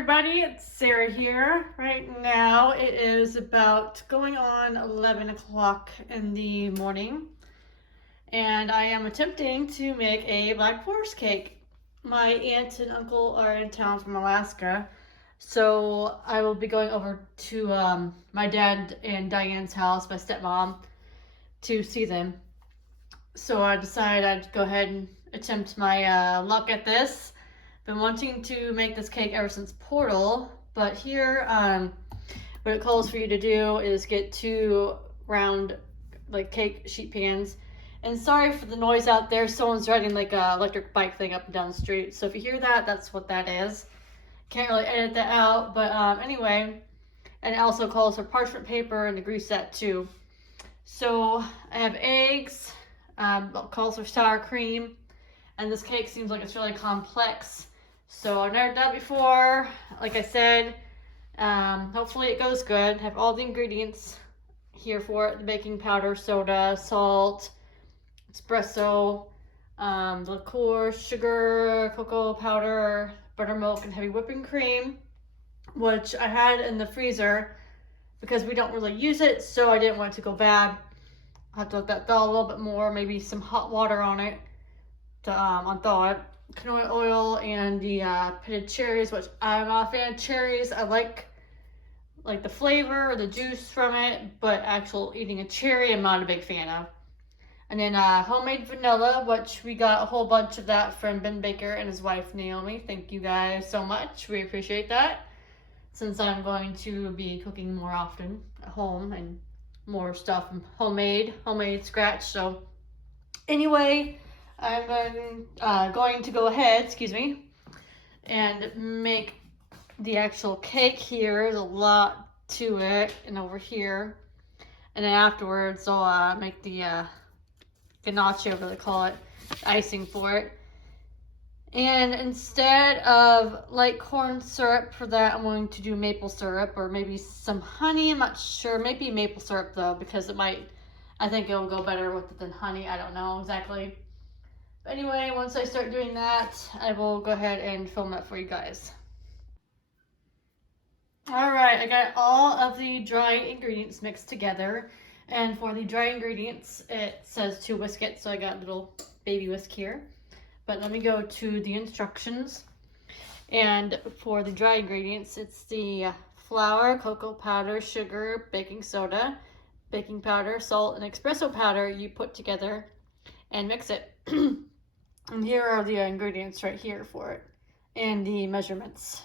everybody, it's Sarah here. Right now it is about going on 11 o'clock in the morning, and I am attempting to make a Black Forest cake. My aunt and uncle are in town from Alaska, so I will be going over to my dad and Diane's house, my stepmom, to see them. So I decided I'd go ahead and attempt my luck at this. Been wanting to make this cake ever since Portal, but here what it calls for you to do is get 2 round like cake sheet pans. And sorry for the noise out there, someone's riding like a electric bike thing up and down the street, so if you hear that, that's what that is. Can't really edit that out, but anyway. And it also calls for parchment paper and to grease that too. So I have eggs, calls for sour cream, and this cake seems like it's really complex. So I've never done it before. Like I said, hopefully it goes good. I have all the ingredients here for it: the baking powder, soda, salt, espresso, liqueur, sugar, cocoa powder, buttermilk, and heavy whipping cream, which I had in the freezer because we don't really use it, so I didn't want it to go bad. I'll have to let that thaw a little bit more, maybe some hot water on it to unthaw it. Canola oil and the pitted cherries, which I'm not a fan of cherries. I like the flavor or the juice from it, but actual eating a cherry I'm not a big fan of. And then homemade vanilla, which we got a whole bunch of that from Ben Baker and his wife Naomi. Thank you guys so much. We appreciate that, since I'm going to be cooking more often at home and more stuff homemade scratch. So anyway, I'm going to go ahead, and make the actual cake here. There's a lot to it, and over here. And then afterwards, I'll make the ganache, whatever they call it, icing for it. And instead of light corn syrup for that, I'm going to do maple syrup or maybe some honey. I'm not sure. Maybe maple syrup though, because I think it'll go better with it than honey. I don't know exactly. But anyway, once I start doing that, I will go ahead and film that for you guys. Alright, I got all of the dry ingredients mixed together. And for the dry ingredients, it says to whisk it, so I got a little baby whisk here. But let me go to the instructions. And for the dry ingredients, it's the flour, cocoa powder, sugar, baking soda, baking powder, salt, and espresso powder you put together and mix it. And here are the ingredients right here for it and the measurements.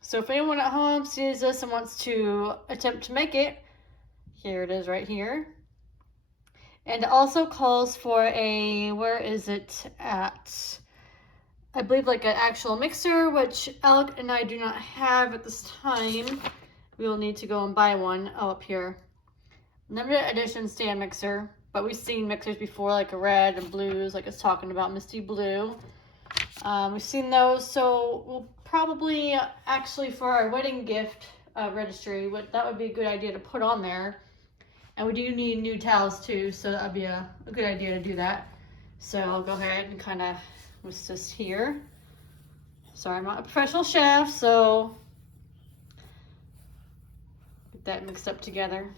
So if anyone at home sees this and wants to attempt to make it, here it is right here. And it also calls for where is it at? I believe like an actual mixer, which Alec and I do not have at this time. We will need to go and buy one. Oh, up here. Limited edition stand mixer. But we've seen mixers before, like a red and blues, like it's talking about Misty Blue. We've seen those, so we'll probably, actually for our wedding gift registry, that would be a good idea to put on there. And we do need new towels too, so that would be a good idea to do that. So I'll go ahead and kind of whisk this here. Sorry, I'm not a professional chef, so get that mixed up together.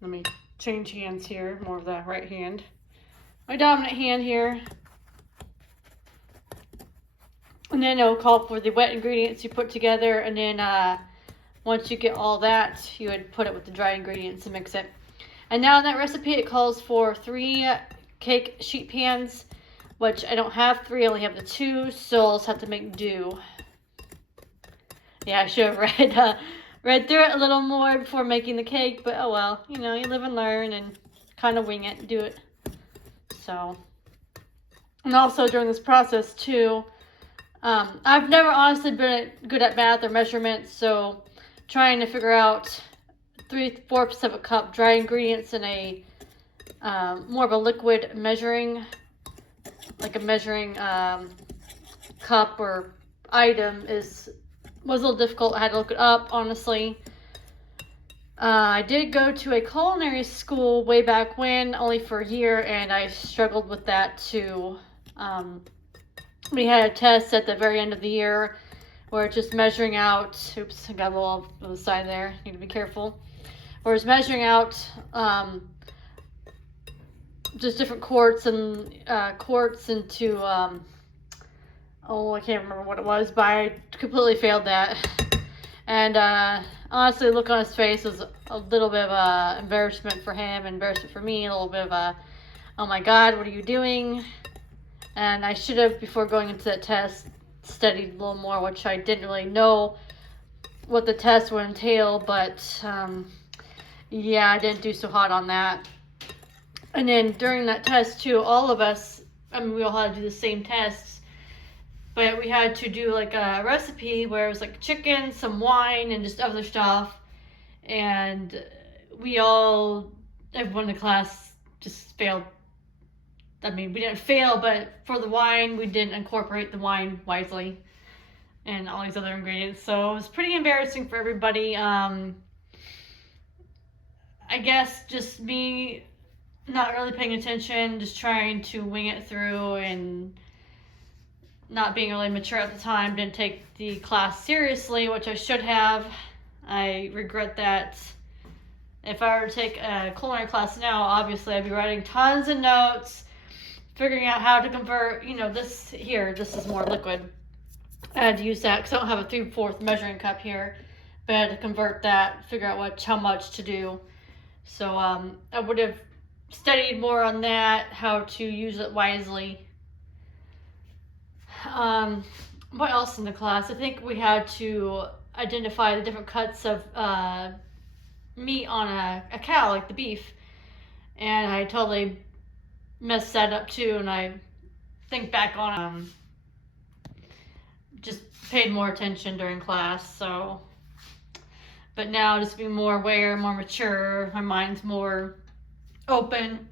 Let me change hands here, more of the right hand. My dominant hand here. And then it'll call for the wet ingredients you put together, and then once you get all that, you would put it with the dry ingredients and mix it. And now in that recipe, it calls for 3 cake sheet pans, which I don't have 3, I only have the 2, so I'll just have to make do. Yeah, I should have read through it a little more before making the cake, but oh well, you know, you live and learn and kind of wing it and do it. So, and also during this process too, I've never honestly been good at math or measurements, so trying to figure out 3/4 of a cup dry ingredients in a more of a liquid measuring, like a measuring cup or item was a little difficult. I had to look it up, honestly. I did go to a culinary school way back when, only for a year, and I struggled with that too. we had a test at the very end of the year where it's just measuring out, oops, I got a little on the side there, need to be careful, where it's measuring out just different quarts and quarts into, oh, I can't remember what it was, but I completely failed that. And honestly, the look on his face was a little bit of embarrassment for him, embarrassment for me, a little bit of oh my God, what are you doing? And I should have, before going into that test, studied a little more, which I didn't really know what the test would entail, but yeah, I didn't do so hot on that. And then during that test too, all of us, I mean, we all had to do the same tests, but we had to do like a recipe where it was like chicken, some wine, and just other stuff. And everyone in the class just failed. I mean, we didn't fail, but for the wine, we didn't incorporate the wine wisely and all these other ingredients. So it was pretty embarrassing for everybody. I guess just me not really paying attention, just trying to wing it through and not being really mature at the time, didn't take the class seriously, which I should have. I regret that. If I were to take a culinary class now, obviously I'd be writing tons of notes, figuring out how to convert, this is more liquid. I had to use that because I don't have a 3/4 measuring cup here, but I had to convert that, figure out how much to do. So I would have studied more on that, how to use it wisely. What else in the class? I think we had to identify the different cuts of meat on a cow, like the beef. And I totally messed that up too, and I think back on just paid more attention during class. So, but now just being more aware, more mature, my mind's more open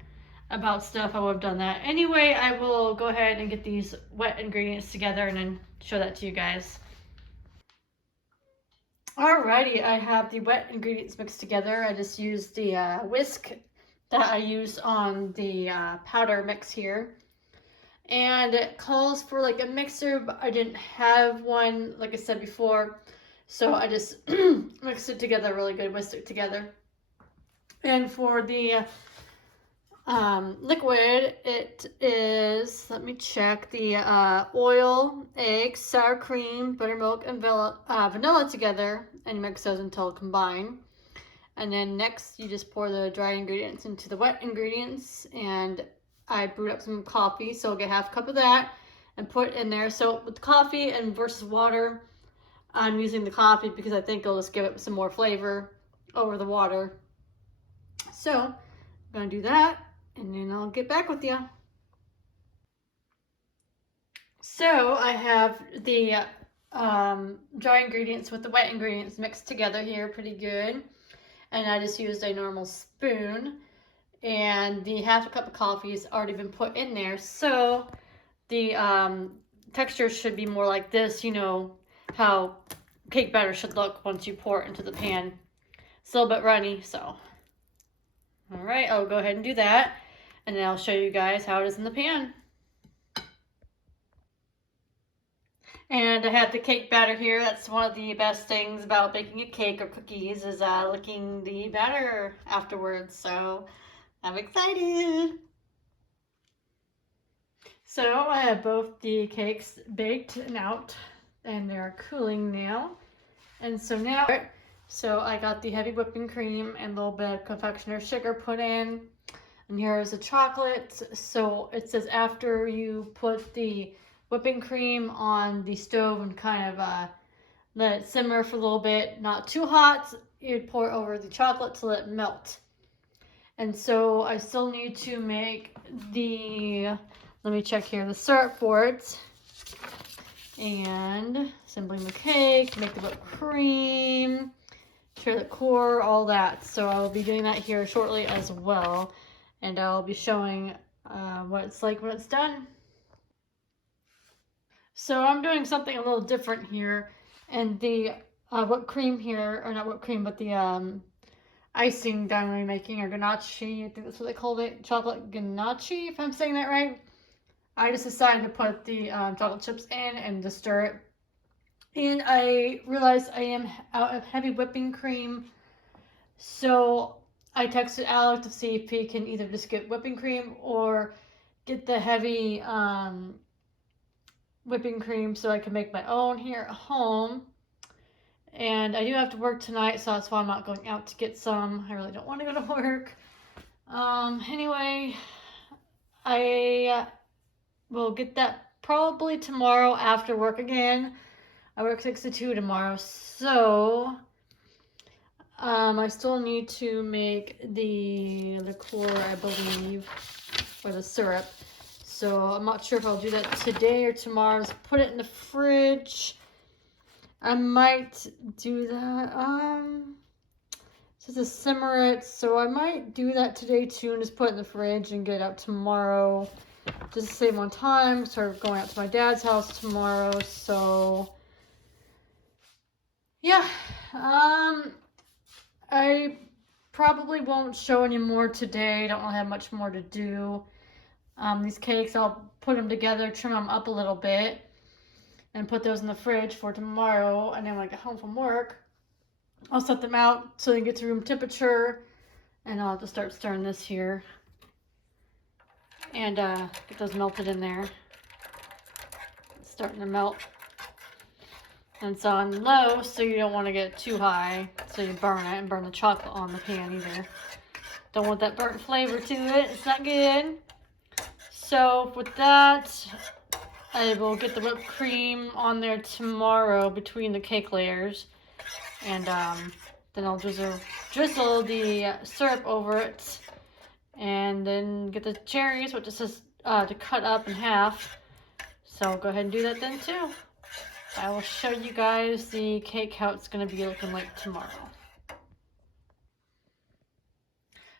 about stuff, I would have done that. Anyway, I will go ahead and get these wet ingredients together and then show that to you guys. Alrighty, I have the wet ingredients mixed together. I just used the whisk that I used on the powder mix here. And it calls for like a mixer, but I didn't have one, like I said before. So I just mixed it together really good, whisked it together. And for the liquid, it is, let me check, the oil, eggs, sour cream, buttermilk, and vanilla together, and you mix those until combined. And then next you just pour the dry ingredients into the wet ingredients, and I brewed up some coffee, so I'll get half a cup of that and put it in there. So with coffee and versus water, I'm using the coffee because I think it'll just give it some more flavor over the water. So I'm gonna do that, and then I'll get back with you. So I have the dry ingredients with the wet ingredients mixed together here pretty good. And I just used a normal spoon. And the half a cup of coffee has already been put in there. So the texture should be more like this, how cake batter should look once you pour it into the pan. It's a little bit runny, so. All right, I'll go ahead and do that. And then I'll show you guys how it is in the pan. And I have the cake batter here. That's one of the best things about baking a cake or cookies is licking the batter afterwards. So I'm excited. So I have both the cakes baked and out, and they're cooling now. And so now, I got the heavy whipping cream and a little bit of confectioner's sugar put in. And here's the chocolate. So it says after you put the whipping cream on the stove and kind of let it simmer for a little bit, not too hot, you'd pour over the chocolate to let it melt. And so I still need to make let me check here, the syrup for it. And assembling the cake, make the whipped cream, share the core, all that. So I'll be doing that here shortly as well. And I'll be showing what it's like when it's done. So I'm doing something a little different here. And the whipped cream here, or not whipped cream, but the icing that I'm going to be making, or ganache, I think that's what they called it, chocolate ganache, if I'm saying that right. I just decided to put the chocolate chips in and to stir it. And I realized I am out of heavy whipping cream. So I texted Alec to see if he can either just get whipping cream or get the heavy whipping cream so I can make my own here at home. And I do have to work tonight, so that's why I'm not going out to get some. I really don't want to go to work. Anyway, I will get that probably tomorrow after work again. I work 6 to 2 tomorrow, so I still need to make the liqueur, I believe, or the syrup. So I'm not sure if I'll do that today or tomorrow. Just put it in the fridge. I might do that. Just to simmer it, so I might do that today too, and just put it in the fridge and get it out tomorrow. Just to save on time. Sort of going out to my dad's house tomorrow, so yeah. I probably won't show any more today. Don't really have much more to do. These cakes, I'll put them together, trim them up a little bit, and put those in the fridge for tomorrow. And then when I get home from work, I'll set them out so they get to room temperature, and I'll just start stirring this here and get those melted in there. It's starting to melt. And it's on low, so you don't want to get too high, so you burn it and burn the chocolate on the pan either. Don't want that burnt flavor to it. It's not good. So with that, I will get the whipped cream on there tomorrow between the cake layers. And then I'll drizzle the syrup over it. And then get the cherries, which is just to cut up in half. So I'll go ahead and do that then too. I will show you guys the cake, how it's going to be looking like tomorrow.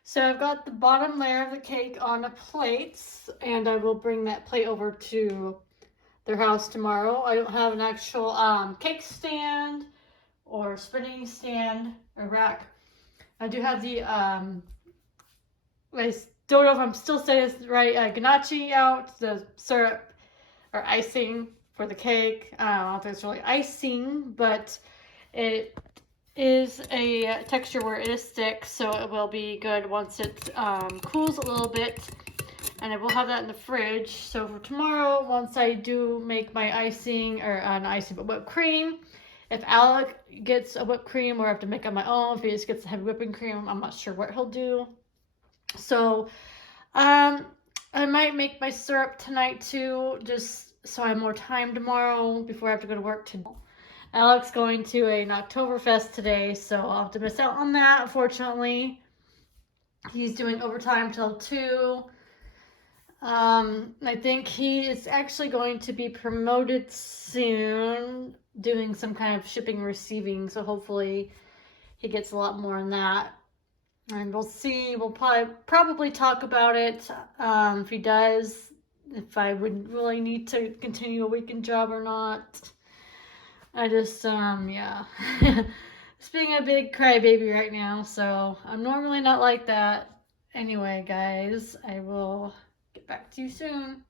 So I've got the bottom layer of the cake on a plate, and I will bring that plate over to their house tomorrow. I don't have an actual cake stand or spinning stand or rack. I do have the, I don't know if I'm still saying this right, ganache out, the syrup or icing for the cake. I don't know if it's really icing, but it is a texture where it is thick, so it will be good once it cools a little bit. And I will have that in the fridge. So for tomorrow, once I do make my icing, or not icing, but whipped cream, if Alec gets a whipped cream, or I have to make on my own, if he just gets a heavy whipping cream, I'm not sure what he'll do. So I might make my syrup tonight too, just so I have more time tomorrow before I have to go to work tomorrow. Alec's going to an Oktoberfest today, so I'll have to miss out on that, unfortunately. He's doing overtime till 2. I think he is actually going to be promoted soon, doing some kind of shipping and receiving, so hopefully he gets a lot more on that. And we'll see. We'll probably talk about it if he does, if I would really need to continue a weekend job or not. I just, yeah. Just being a big crybaby right now, so I'm normally not like that. Anyway, guys, I will get back to you soon.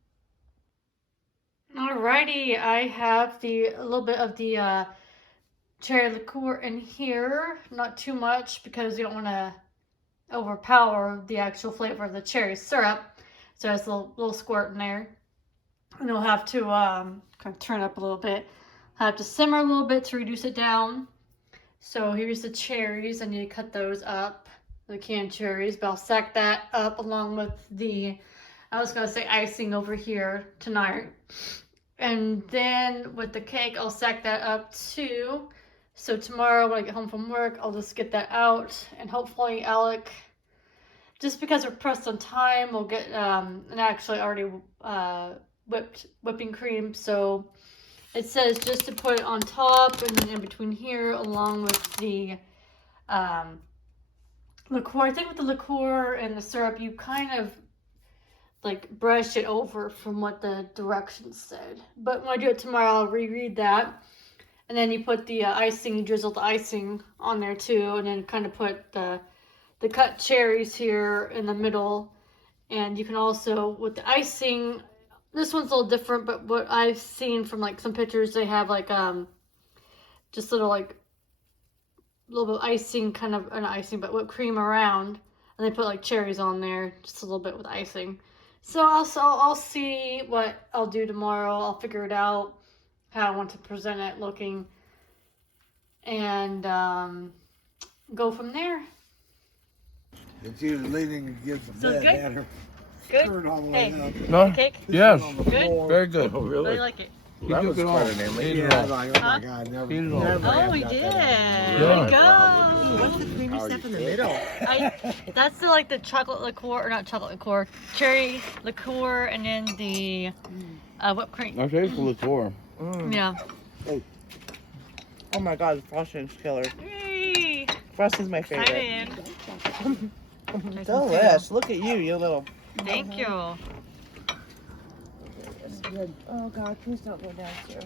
Alrighty, I have a little bit of the cherry liqueur in here. Not too much because you don't want to overpower the actual flavor of the cherry syrup. So there's a little squirt in there. And you'll have to kind of turn up a little bit. I have to simmer a little bit to reduce it down. So here's the cherries. I need to cut those up, the canned cherries, but I'll stack that up along with the, I was going to say icing over here tonight. And then with the cake, I'll stack that up too. So tomorrow when I get home from work, I'll just get that out. And hopefully Alec, just because we're pressed on time, we'll get an actually already whipping cream. So it says just to put it on top and then in between here along with the liqueur. I think with the liqueur and the syrup, you kind of like brush it over from what the directions said. But when I do it tomorrow, I'll reread that. And then you put the icing, you drizzle the icing on there too, and then kind of put the cut cherries here in the middle. And you can also, with the icing, this one's a little different, but what I've seen from like some pictures, they have like just little like a little bit of icing, kind of not icing, but whipped cream around, and they put like cherries on there, just a little bit with icing. So I'll see what I'll do tomorrow. I'll figure it out how I want to present it looking, and go from there. It's either leaning against the So bed, good? had her Good. skirt all the way Hey. up. No? Cake. Yes. On the Good? floor. Very good. Oh, Really like it. That was quite an Yeah, I was like, oh Huh? my God, never. Eat it all. never Oh, have we got did. that There Yeah. we go. What's the creamy stuff in the middle? That's the like the chocolate liqueur, or not chocolate liqueur, cherry liqueur, and then the whipped cream. I taste the liqueur. Mm. Yeah. Oh my god, the frosting's killer. Yay. Frosting's my favorite. Excited. Delish. Look at you, you little. Thank you. Oh god, please don't go downstairs.